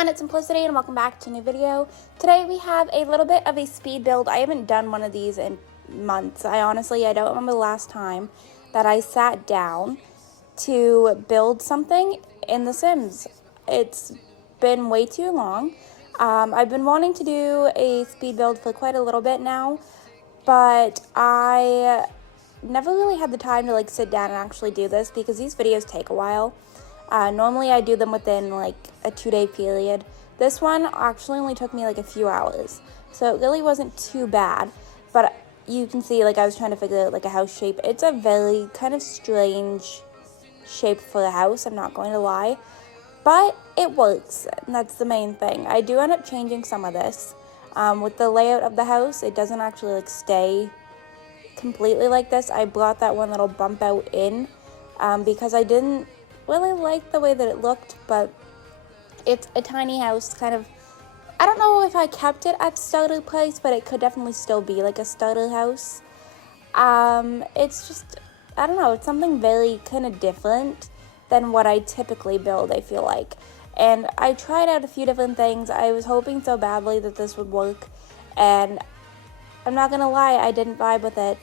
everyone, it's Simplicity and welcome back to a new video. Today we have a little bit of a speed build. I haven't done one of these in months. I don't remember the last time that I sat down to build something in The Sims. It's been way too long. I've been wanting to do a speed build for quite a little bit now, but I never really had the time to sit down and actually do this because these videos take a while. Normally I do them within a 2-day period. This one actually only took me a few hours, so it really wasn't too bad. But you can see I was trying to figure out a house shape. It's a very kind of strange shape for the house, I'm not going to lie, but it works, and that's the main thing. I do end up changing some of this. With the layout of the house, it doesn't actually stay completely like this. I brought that one little bump out in because I didn't really like the way that it looked, but it's a tiny house, kind of. I don't know if I kept it at starter price, but it could definitely still be a starter house. It's just, I don't know, it's something very kind of different than what I typically build, I feel like. And I tried out a few different things. I was hoping so badly that this would work, and I'm not gonna lie, I didn't vibe with it.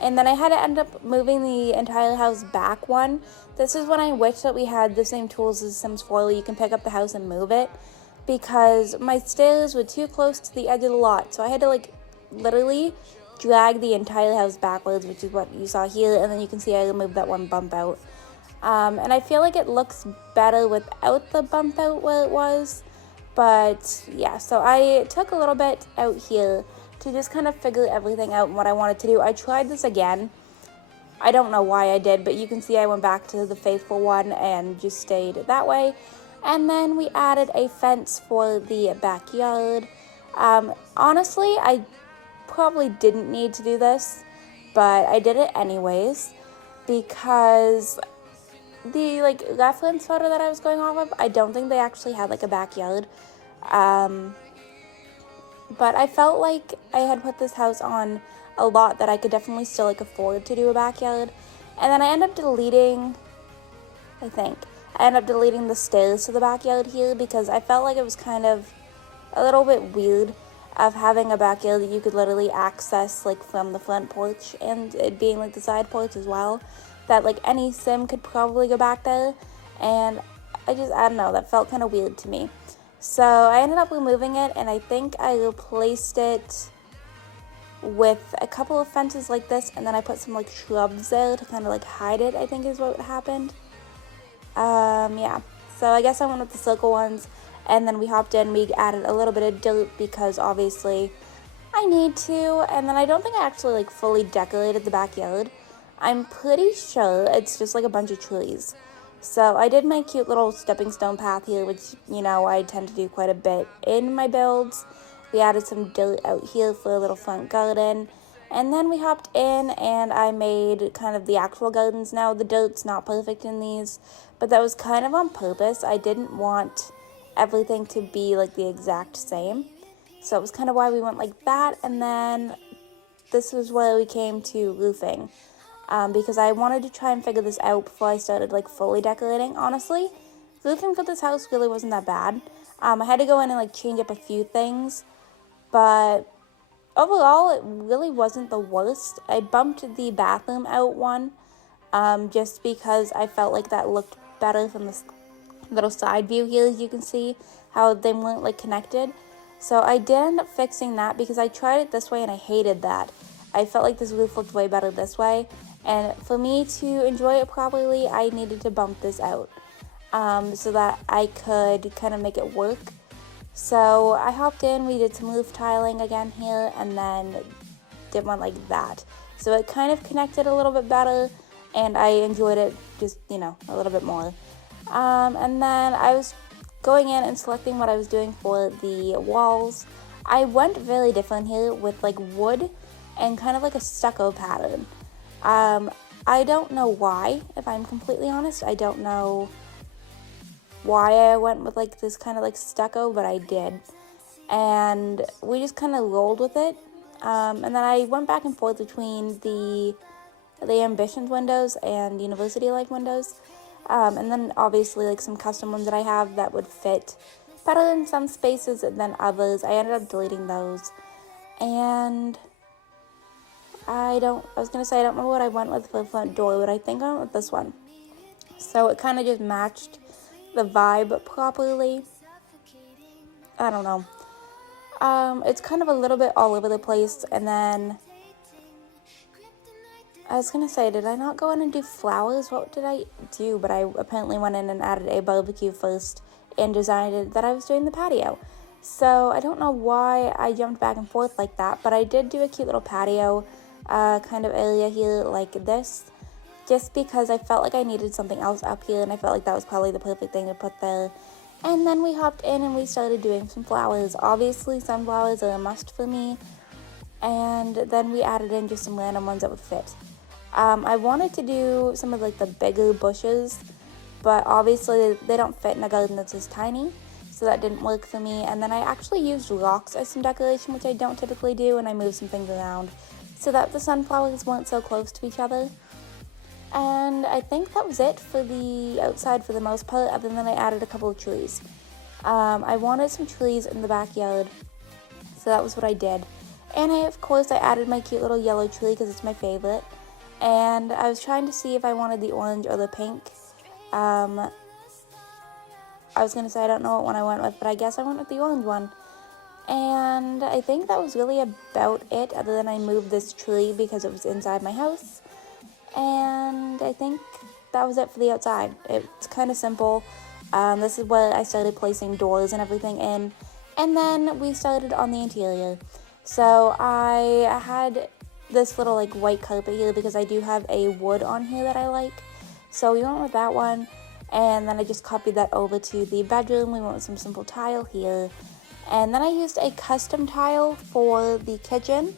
And then I had to end up moving the entire house back one. This is when I wish that we had the same tools as Sims 4 where you can pick up the house and move it, because my stairs were too close to the edge of the lot. So I had to literally drag the entire house backwards, which is what you saw here. And then you can see I removed that one bump out. And I feel like it looks better without the bump out where it was. But yeah, so I took a little bit out here to just kind of figure everything out and what I wanted to do. I tried this again. I don't know why I did, but you can see I went back to the faithful one and just stayed that way. And then we added a fence for the backyard. Honestly, I probably didn't need to do this, but I did it anyways because the reference photo that I was going off of, I don't think they actually had a backyard. But I felt like I had put this house on a lot that I could definitely still afford to do a backyard. And then I ended up deleting, the stairs to the backyard here because I felt like it was kind of a little bit weird of having a backyard that you could literally access from the front porch and it being the side porch as well. That any sim could probably go back there, and I don't know, that felt kind of weird to me. So I ended up removing it, and I think I replaced it with a couple of fences like this, and then I put some shrubs there to kind of hide it, I think is what happened. Yeah, so I guess I went with the circle ones, and then we hopped in, we added a little bit of dirt because obviously I need to, and then I don't think I actually fully decorated the backyard. I'm pretty sure it's just a bunch of trees. So I did my cute little stepping stone path here, which, I tend to do quite a bit in my builds. We added some dirt out here for a little front garden. And then we hopped in and I made kind of the actual gardens. Now, the dirt's not perfect in these, but that was kind of on purpose. I didn't want everything to be the exact same. So it was kind of why we went like that. And then this was where we came to roofing. Because I wanted to try and figure this out before I started fully decorating. Honestly, roofing for this house really wasn't that bad. I had to go in and change up a few things, but overall it really wasn't the worst. I bumped the bathroom out one, just because I felt like that looked better from this little side view here. As you can see how they weren't connected. So I did end up fixing that because I tried it this way and I hated that. I felt like this roof looked way better this way. And for me to enjoy it properly, I needed to bump this out so that I could kind of make it work. So I hopped in, we did some roof tiling again here, and then did one like that. So it kind of connected a little bit better, and I enjoyed it just, a little bit more. And then I was going in and selecting what I was doing for the walls. I went very different here with wood and kind of a stucco pattern. I don't know why, if I'm completely honest. I don't know why I went with this kind of stucco, but I did. And we just kind of rolled with it. And then I went back and forth between the Ambitions windows and University Life windows. And then obviously some custom ones that I have that would fit better in some spaces than others. I ended up deleting those. And I was going to say, I don't remember what I went with for the front door, but I think I went with this one. So it kind of just matched the vibe properly. I don't know. It's kind of a little bit all over the place. And then I was going to say, did I not go in and do flowers? What did I do? But I apparently went in and added a barbecue first and decided that I was doing the patio. So I don't know why I jumped back and forth like that, but I did do a cute little patio kind of area here like this, just because I felt like I needed something else up here, and I felt like that was probably the perfect thing to put there. And then we hopped in and we started doing some flowers. Obviously, sunflowers are a must for me, and then we added in just some random ones that would fit. I wanted to do some of like the bigger bushes, but obviously they don't fit in a garden that's this tiny, so that didn't work for me. And then I actually used rocks as some decoration, which I don't typically do, and I moved some things around so that the sunflowers weren't so close to each other. And I think that was it for the outside for the most part, other than I added a couple of trees. I wanted some trees in the backyard, so that was what I did. And of course I added my cute little yellow tree because it's my favorite. And I was trying to see if I wanted the orange or the pink. I was going to say I don't know what one I went with, but I guess I went with the orange one. And I think that was really about it, other than I moved this tree because it was inside my house. And I think that was it for the outside. It's kind of simple. This is where I started placing doors and everything in. And then we started on the interior. So I had this little like white carpet here because I do have a wood on here that I like. So we went with that one. And then I just copied that over to the bedroom. We went with some simple tile here. And then I used a custom tile for the kitchen.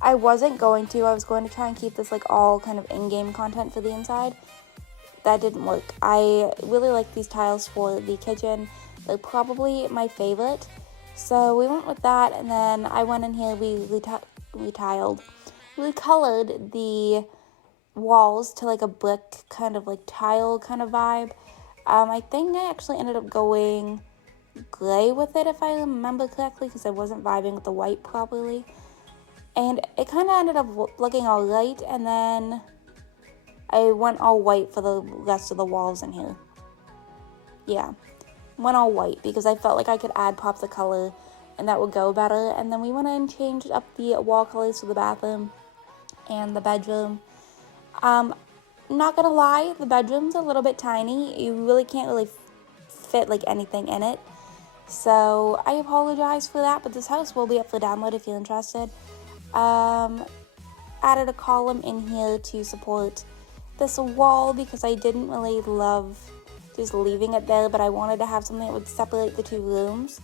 I wasn't going to. I was going to try and keep this like all kind of in-game content for the inside. That didn't work. I really like these tiles for the kitchen. They're probably my favorite. So we went with that, and then I went in here, we colored the walls to like a brick kind of like tile kind of vibe. I think I actually ended up going gray with it, if I remember correctly, because I wasn't vibing with the white properly. And it kind of ended up looking all right, and then I went all white for the rest of the walls in here. Yeah, went all white because I felt like I could add pops of color and that would go better. And then we went and changed up the wall colors for the bathroom and the bedroom. Not gonna lie, the bedroom's a little bit tiny. You really can't really fit like anything in it. So I apologize for that, but this house will be up for download if you're interested. Added a column in here to support this wall because I didn't really love just leaving it there, but I wanted to have something that would separate the two rooms.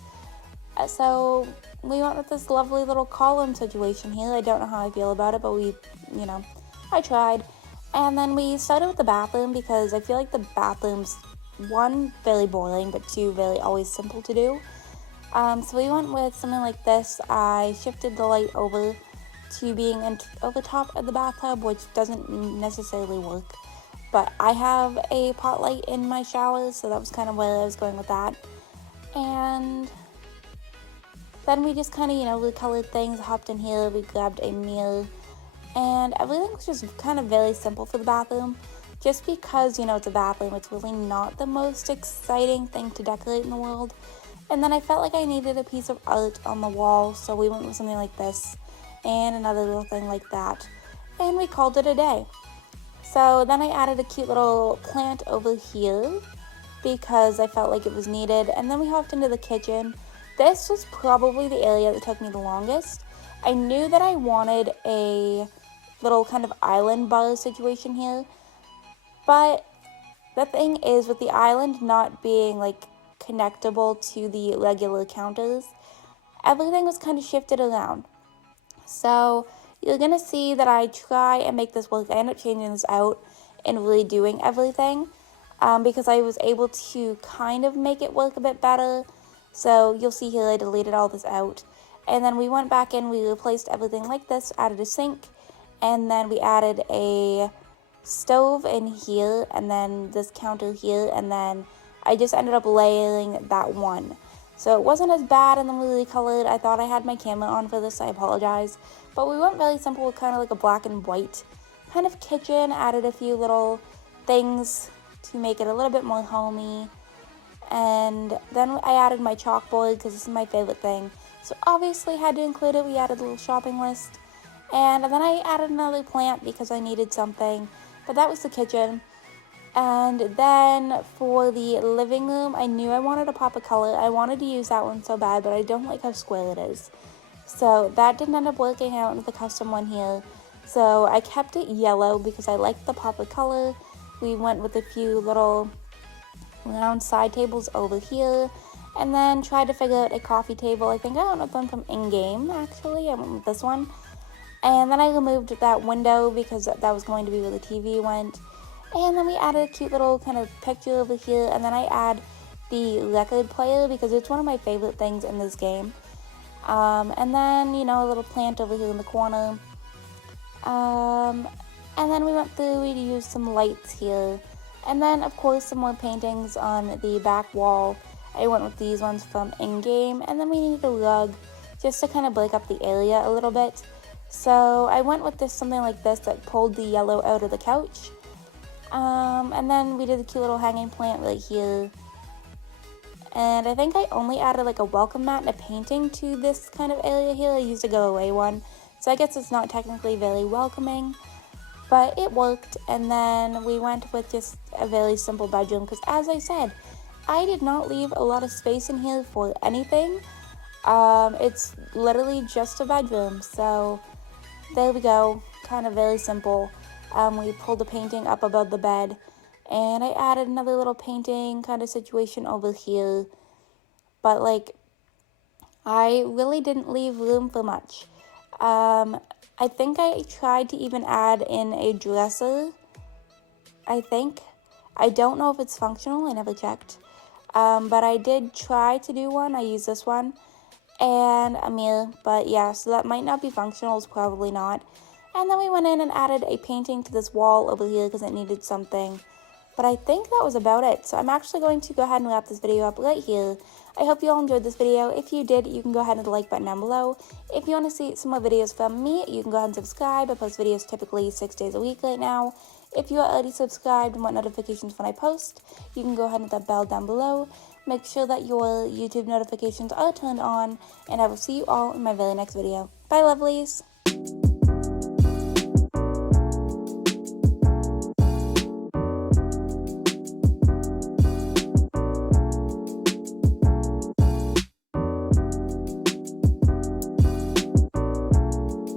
So we went with this lovely little column situation here. I don't know how I feel about it, but I tried. And then we started with the bathroom because I feel like the bathroom's, one, very boring, but two, very always simple to do. So we went with something like this. I shifted the light over to being over top of the bathtub, which doesn't necessarily work. But I have a pot light in my shower, so that was kind of where I was going with that. And then we just kind of, recolored things, hopped in here, we grabbed a mirror, and everything was just kind of very simple for the bathroom. Just because, it's a bathroom, it's really not the most exciting thing to decorate in the world. And then I felt like I needed a piece of art on the wall, so we went with something like this and another little thing like that. And we called it a day. So then I added a cute little plant over here because I felt like it was needed. And then we hopped into the kitchen. This was probably the area that took me the longest. I knew that I wanted a little kind of island bar situation here. But the thing is, with the island not being like connectable to the regular counters, everything was kind of shifted around. So you're going to see that I try and make this work. I end up changing this out and redoing everything because I was able to kind of make it work a bit better. So you'll see here I deleted all this out. And then we went back in, we replaced everything like this, added a sink, and then we added a stove in here, and then this counter here, and then I just ended up layering that one. So it wasn't as bad in the movie colored. I thought I had my camera on for this, I apologize. But we went really simple with kind of like a black and white kind of kitchen, added a few little things to make it a little bit more homey. And then I added my chalkboard because this is my favorite thing. So obviously had to include it. We added a little shopping list. And then I added another plant because I needed something. But that was the kitchen. And then for the living room, I knew I wanted to pop a color. I wanted to use that one so bad, but I don't like how square it is. So that didn't end up working out with the custom one here. So I kept it yellow because I liked the pop of color. We went with a few little round side tables over here. And then tried to figure out a coffee table. I think I went with one from in-game, actually. I went with this one. And then I removed that window because that was going to be where the TV went. And then we added a cute little kind of picture over here. And then I add the record player because it's one of my favorite things in this game. And then, you know, a little plant over here in the corner. And then we went through, we used some lights here. And then, of course, some more paintings on the back wall. I went with these ones from in-game. And then we needed a rug just to kind of break up the area a little bit. So I went with something like this that pulled the yellow out of the couch. And then we did a cute little hanging plant right here. And I think I only added like a welcome mat and a painting to this kind of area here. I used a go away one. So I guess it's not technically very welcoming, but it worked. And then we went with just a very simple bedroom because, as I said, I did not leave a lot of space in here for anything. It's literally just a bedroom. So there we go, kind of very simple. We pulled the painting up above the bed, and I added another little painting kind of situation over here. But like, I really didn't leave room for much. I think I tried to even add in a dresser, I think. I don't know if it's functional, I never checked. But I did try to do one. I used this one and a mirror, but yeah, so that might not be functional, it's probably not. And then we went in and added a painting to this wall over here because it needed something. But I think that was about it. So I'm actually going to go ahead and wrap this video up right here. I hope you all enjoyed this video. If you did, you can go ahead and hit the like button down below. If you want to see some more videos from me, you can go ahead and subscribe. I post videos typically 6 days a week right now. If you are already subscribed and want notifications when I post, you can go ahead and hit that bell down below. Make sure that your YouTube notifications are turned on, and I will see you all in my very next video. Bye, lovelies!